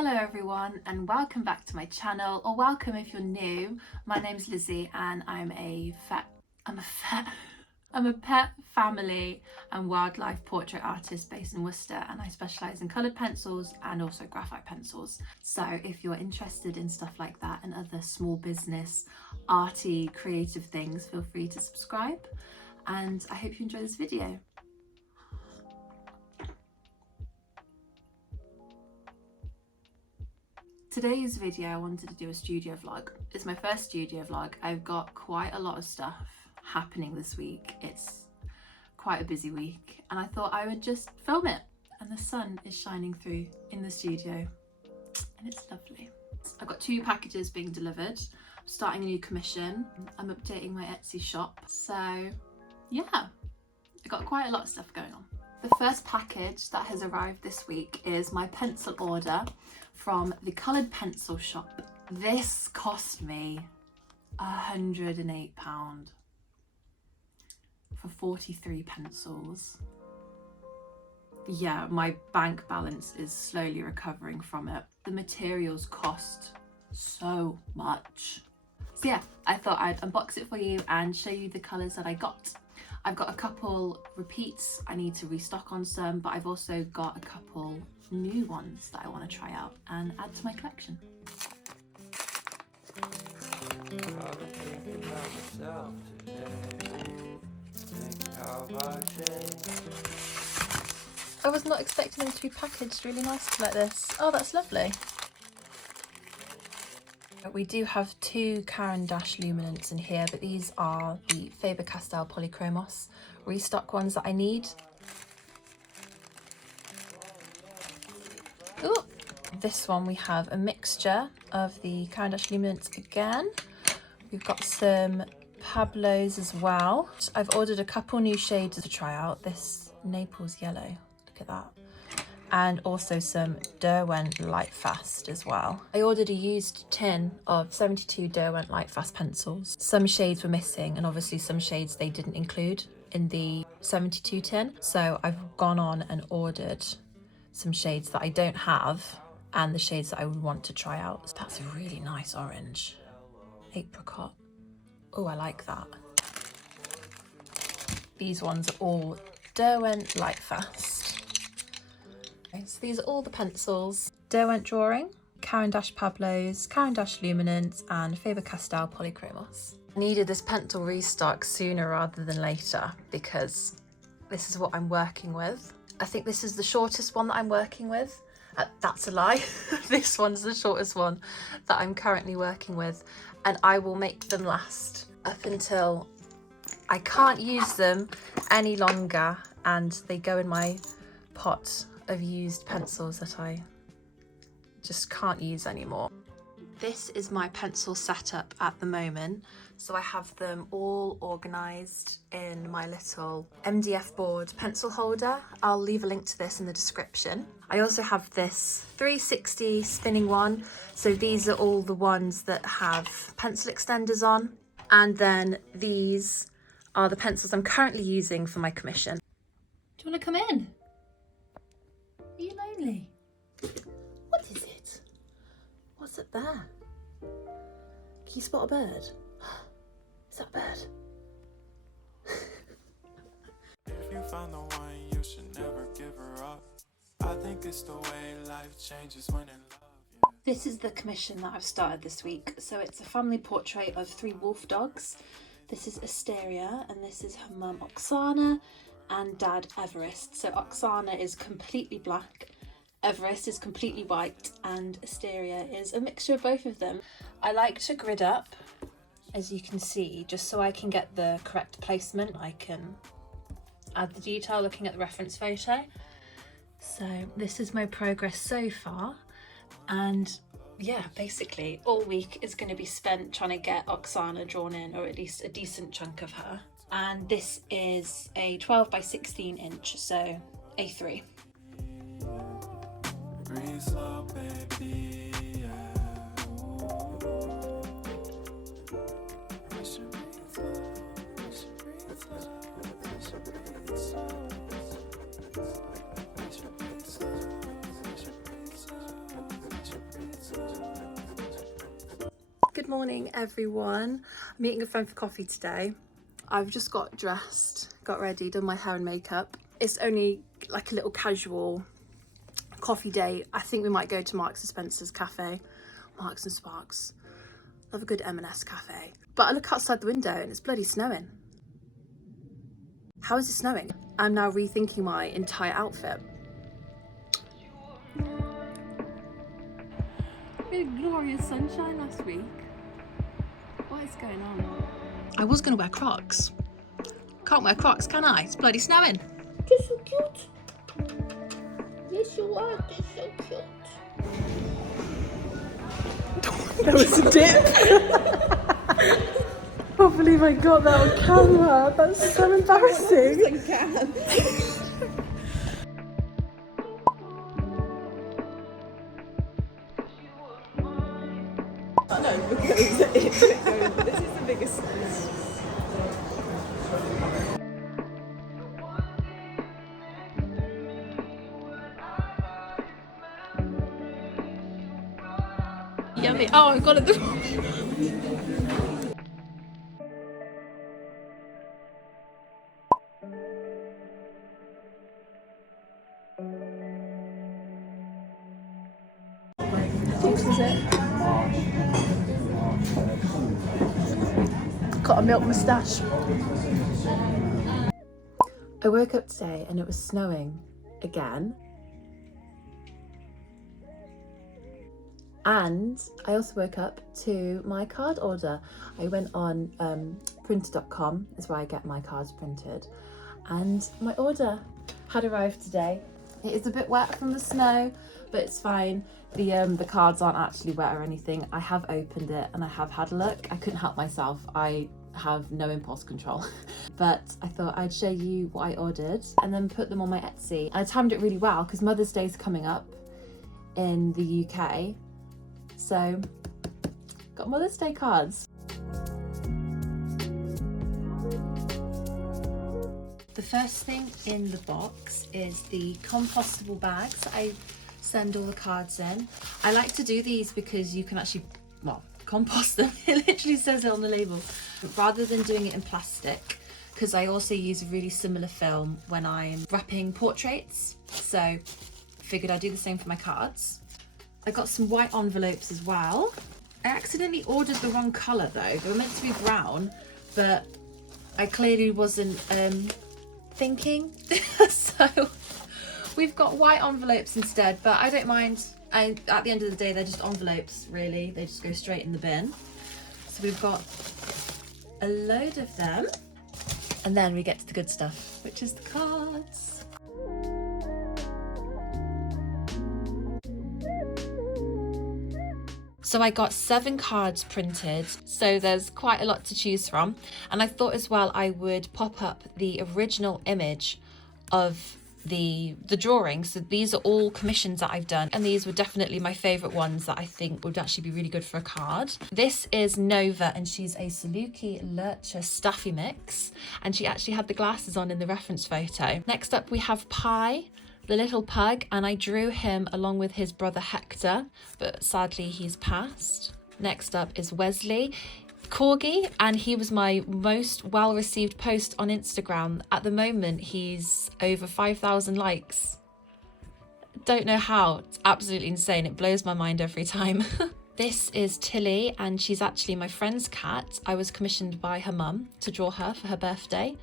Hello everyone and welcome back to my channel, or welcome if you're new. My name's Lizzie and I'm a pet, family and wildlife portrait artist based in Worcester, and I specialise in coloured pencils and also graphite pencils. So if you're interested in stuff like that and other small business, arty, creative things, feel free to subscribe, and I hope you enjoy this video. Today's video I wanted to do a studio vlog. It's my first studio vlog. I've got quite a lot of stuff happening this week. It's quite a busy week and I thought I would just film it, and the sun is shining through in the studio and it's lovely. I've got 2 packages being delivered. I'm starting a new commission. I'm updating my Etsy shop. So yeah, I've got quite a lot of stuff going on. The first package that has arrived this week is my pencil order from the coloured pencil shop. This cost me £108 for 43 pencils. Yeah, my bank balance is slowly recovering from it. The materials cost so much. So yeah, I thought I'd unbox it for you and show you the colours that I got. I've got a couple repeats. I need to restock on some, but I've also got a couple new ones that I want to try out and add to my collection. I was not expecting them to be packaged really nicely like this. Oh, that's lovely. We do have 2 Caran d'Ache luminants in here, but these are the Faber-Castell Polychromos restock ones that I need. Ooh, this one we have a mixture of the Caran d'Ache luminants again. We've got some Pablos as well. I've ordered a couple new shades to try out. This Naples yellow, look at that. And also some Derwent Lightfast as well. I ordered a used tin of 72 Derwent Lightfast pencils. Some shades were missing, and obviously some shades they didn't include in the 72 tin. So I've gone on and ordered some shades that I don't have and the shades that I would want to try out. That's a really nice orange. Apricot. Oh, I like that. These ones are all Derwent Lightfast. So these are all the pencils. Derwent Drawing, Caran d'Ache Pablos, Caran d'Ache Luminants and Faber-Castell Polychromos. I needed this pencil restock sooner rather than later because this is what I'm working with. I think this is the shortest one that I'm working with. That's a lie. This one's the shortest one that I'm currently working with, and I will make them last up until I can't use them any longer and they go in my pot of used pencils that I just can't use anymore. This is my pencil setup at the moment. So I have them all organised in my little MDF board pencil holder. I'll leave a link to this in the description. I also have this 360 spinning one. So these are all the ones that have pencil extenders on. And then these are the pencils I'm currently using for my commission. Do you want to come in? Are you lonely? What is it? What's up there? Can you spot a bird? Is that a bird? If you find the one, you should never give her up. I think it's the way life changes when in love. Yeah. This is the commission that I've started this week. So it's a family portrait of 3 wolf dogs. This is Asteria and this is her mum Oksana and dad Everest. So Oksana is completely black, Everest is completely white, and Asteria is a mixture of both of them. I like to grid up, as you can see, just so I can get the correct placement. I can add the detail looking at the reference photo. So this is my progress so far, and yeah, basically all week is going to be spent trying to get Oksana drawn in, or at least a decent chunk of her. And this is a 12 by 16 inch, so A3. Breathe slow, baby, yeah. I should breathe slow, I should breathe slow, I should breathe slow. I should breathe slow, I should breathe slow, I should Good morning everyone. I'm meeting a friend for coffee today. I've just got dressed, got ready, done my hair and makeup. It's only like a little casual coffee date. I think we might go to Marks and Spencer's cafe. Marks and Sparks. Love a good M&S cafe. But I look outside the window and it's bloody snowing. How is it snowing? I'm now rethinking my entire outfit. We had glorious sunshine last week. What is going on? I was going to wear Crocs. Can't wear Crocs, can I? It's bloody snowing. You're so cute. Yes, you are. You're so cute. That was a dip. I can't believe I got that on camera. That's so embarrassing. I can. No, because this is the biggest. Yummy. Oh, I got it. This is it. Got a milk moustache. I woke up today and it was snowing again. And I also woke up to my card order. I went on printer.com, is where I get my cards printed. And my order had arrived today. It is a bit wet from the snow, but it's fine. The cards aren't actually wet or anything. I have opened it and I have had a look. I couldn't help myself. I have no impulse control. But I thought I'd show you what I ordered and then put them on my Etsy. And I timed it really well because Mother's Day is coming up in the UK. So, got Mother's Day cards. The first thing in the box is the compostable bags that I send all the cards in. I like to do these because you can actually, well, compost them. It literally says it on the label. Rather than doing it in plastic, because I also use a really similar film when I'm wrapping portraits. So, figured I'd do the same for my cards. I got some white envelopes as well. I accidentally ordered the wrong colour though. They were meant to be brown, but I clearly wasn't thinking. So we've got white envelopes instead, but I don't mind. At the end of the day, they're just envelopes really. They just go straight in the bin. So we've got a load of them. And then we get to the good stuff, which is the cards. So I got 7 cards printed, so there's quite a lot to choose from. And I thought as well I would pop up the original image of the drawing. So these are all commissions that I've done, and these were definitely my favourite ones that I think would actually be really good for a card. This is Nova, and she's a Saluki Lurcher Staffy mix, and she actually had the glasses on in the reference photo. Next up we have Pi, the little pug, and I drew him along with his brother Hector, but sadly he's passed. Next up is Wesley, Corgi, and he was my most well-received post on Instagram. At the moment, he's over 5,000 likes. Don't know how, it's absolutely insane. It blows my mind every time. This is Tilly, and she's actually my friend's cat. I was commissioned by her mum to draw her for her birthday,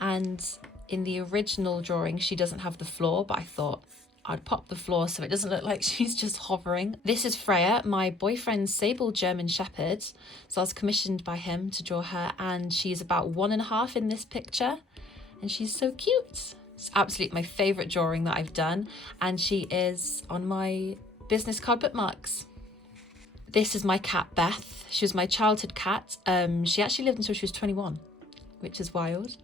and in the original drawing, she doesn't have the floor, but I thought I'd pop the floor so it doesn't look like she's just hovering. This is Freya, my boyfriend's sable German Shepherd. So I was commissioned by him to draw her, and she's about 1.5 in this picture, and she's so cute. It's absolutely my favourite drawing that I've done, and she is on my business card bookmarks. This is my cat Beth. She was my childhood cat. She actually lived until she was 21, which is wild.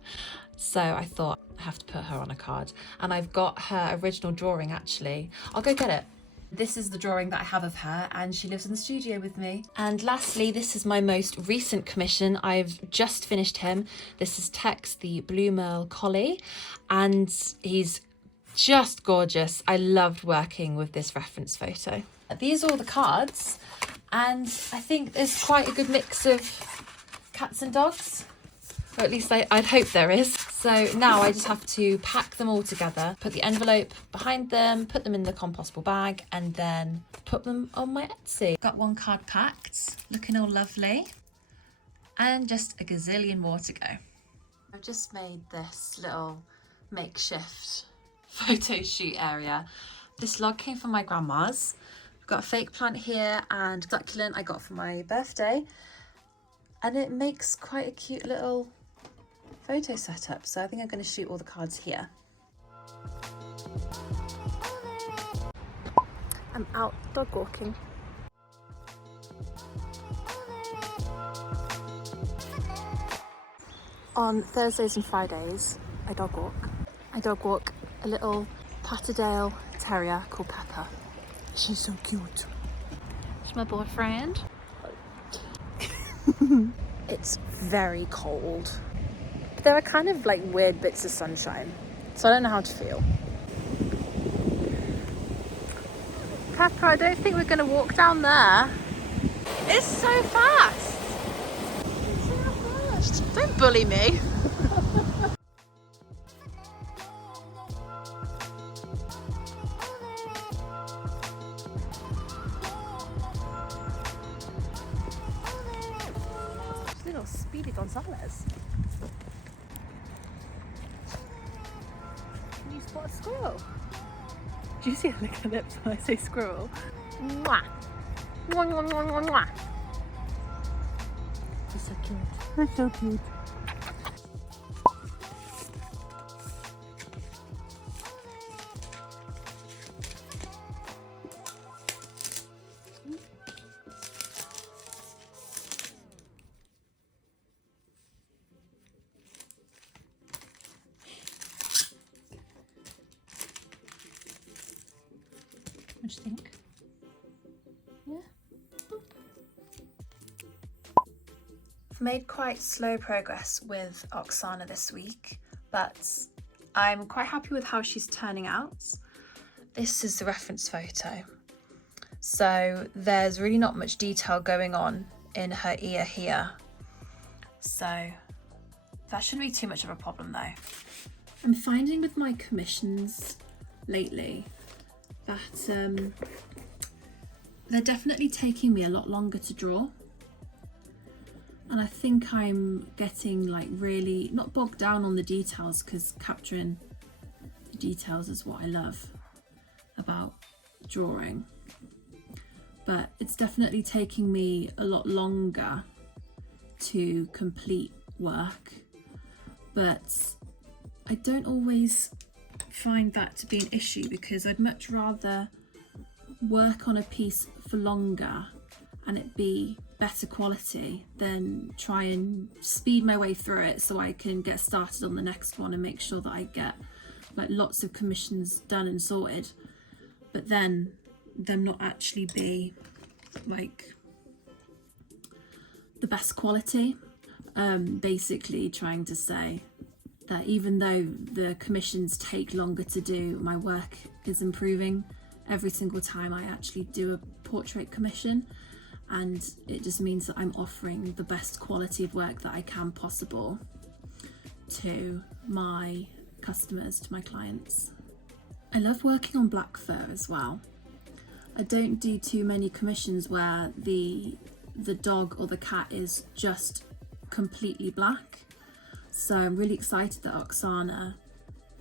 So I thought I have to put her on a card, and I've got her original drawing actually. I'll go get it. This is the drawing that I have of her, and she lives in the studio with me. And lastly, this is my most recent commission. I've just finished him. This is Tex, the Blue Merle Collie, and he's just gorgeous. I loved working with this reference photo. These are all the cards, And I think there's quite a good mix of cats and dogs, or at least I'd hope there is. So now I just have to pack them all together, put the envelope behind them, put them in the compostable bag, and then put them on my Etsy. Got one card packed, looking all lovely, and just a gazillion more to go. I've just made this little makeshift photo shoot area. This log came from my grandma's. I've got a fake plant here and succulent I got for my birthday, and it makes quite a cute little photo setup. So I think I'm going to shoot all the cards here. I'm out dog walking. On Thursdays and Fridays, I dog walk. I dog walk a little Patterdale terrier called Pepper. She's so cute. She's my boyfriend. It's very cold. But there are kind of like weird bits of sunshine, so I don't know how to feel. Pepper, I don't think we're going to walk down there. It's so fast. Don't bully me. Little Speedy Gonzales. Can you spot a squirrel? Do you see how her lips when I say squirrel? Mwah. Mwah, mwah, mwah, mwah, mwah. He's so cute. They're so cute. What do you think? Yeah. I've made quite slow progress with Oksana this week, but I'm quite happy with how she's turning out. This is the reference photo. So there's really not much detail going on in her ear here. So that shouldn't be too much of a problem though. I'm finding with my commissions lately that they're definitely taking me a lot longer to draw, and I think I'm getting like really not bogged down on the details, because capturing the details is what I love about drawing, but it's definitely taking me a lot longer to complete work. But I don't always find that to be an issue, because I'd much rather work on a piece for longer and it be better quality than try and speed my way through it so I can get started on the next one and make sure that I get like lots of commissions done and sorted, but then them not actually be like the best quality. Basically trying to say that even though the commissions take longer to do, my work is improving every single time I actually do a portrait commission, and it just means that I'm offering the best quality of work that I can possible to my customers, to my clients. I love working on black fur as well. I don't do too many commissions where the dog or the cat is just completely black. So I'm really excited that Oksana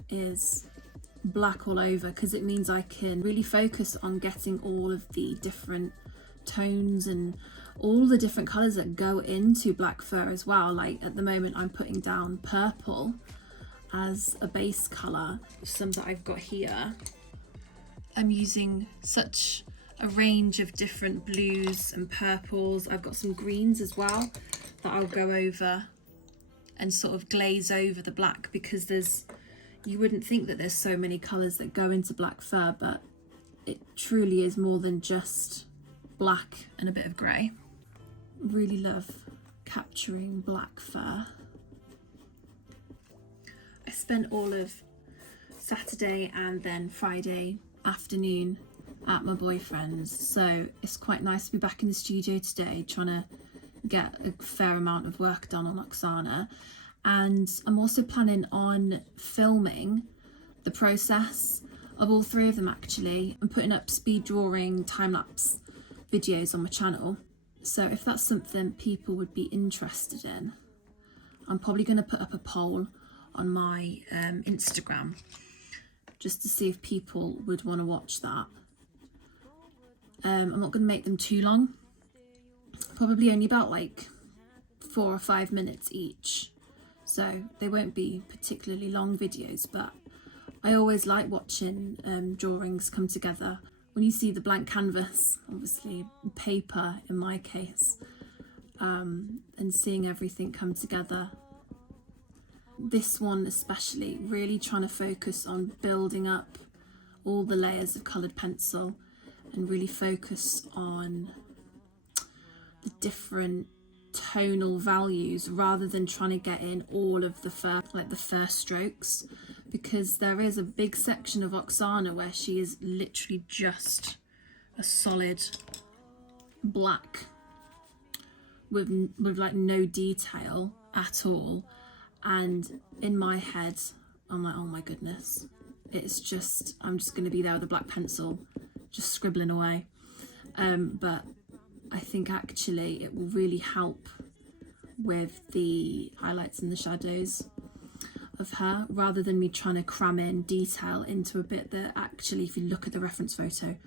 is black all over, because it means I can really focus on getting all of the different tones and all the different colours that go into black fur as well. Like at the moment I'm putting down purple as a base colour. Some that I've got here, I'm using such a range of different blues and purples. I've got some greens as well that I'll go over and sort of glaze over the black, because you wouldn't think that there's so many colours that go into black fur, but it truly is more than just black and a bit of grey. Really love capturing black fur. I spent all of Saturday and then Friday afternoon at my boyfriend's, so it's quite nice to be back in the studio today trying to get a fair amount of work done on Oksana. And I'm also planning on filming the process of all three of them actually. I'm putting up speed drawing time-lapse videos on my channel, so if that's something people would be interested in, I'm probably going to put up a poll on my Instagram just to see if people would want to watch that. I'm not going to make them too long, probably only about like 4 or 5 minutes each, so they won't be particularly long videos, but I always like watching drawings come together. When you see the blank canvas, obviously paper in my case, and seeing everything come together. This one especially, really trying to focus on building up all the layers of coloured pencil and really focus on the different tonal values rather than trying to get in all of the first strokes, because there is a big section of Oksana where she is literally just a solid black with like no detail at all. And in my head I'm like, oh my goodness, it's just, I'm just going to be there with a black pencil just scribbling away. But I think actually it will really help with the highlights and the shadows of her, rather than me trying to cram in detail into a bit that actually, if you look at the reference photo,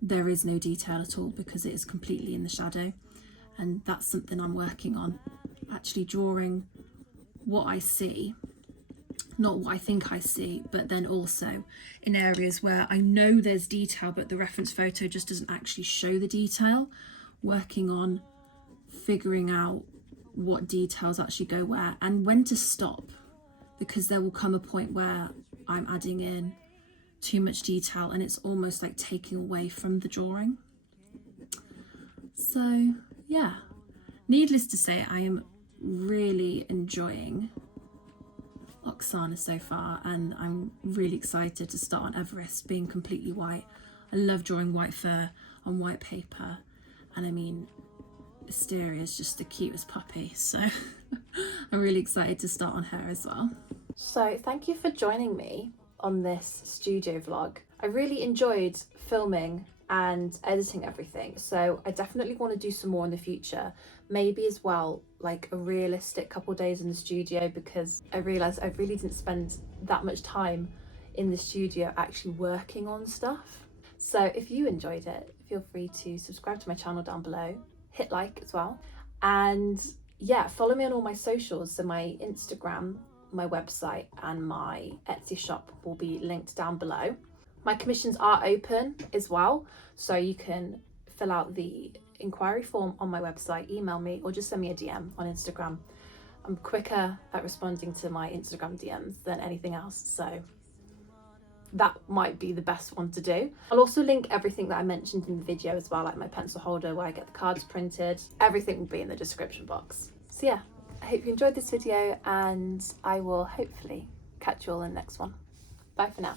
there is no detail at all because it is completely in the shadow. And that's something I'm working on, actually drawing what I see, not what I think I see, but then also in areas where I know there's detail but the reference photo just doesn't actually show the detail, working on figuring out what details actually go where and when to stop, because there will come a point where I'm adding in too much detail and it's almost like taking away from the drawing. So yeah, needless to say, I am really enjoying Oksana so far, and I'm really excited to start on Everest being completely white. I love drawing white fur on white paper, and I mean, Asteria is just the cutest puppy, so I'm really excited to start on her as well. So thank you for joining me on this studio vlog. I really enjoyed filming and editing everything, so I definitely want to do some more in the future, maybe as well like a realistic couple days in the studio, because I realized I really didn't spend that much time in the studio actually working on stuff. So if you enjoyed it, feel free to subscribe to my channel down below, hit like as well, and yeah, follow me on all my socials. So my Instagram, my website and my Etsy shop will be linked down below. My commissions are open as well, so you can fill out the inquiry form on my website, email me, or just send me a DM on Instagram. I'm quicker at responding to my Instagram DMs than anything else, so that might be the best one to do. I'll also link everything that I mentioned in the video as well, like my pencil holder where I get the cards printed. Everything will be in the description box. So yeah, I hope you enjoyed this video, and I will hopefully catch you all in the next one. Bye for now.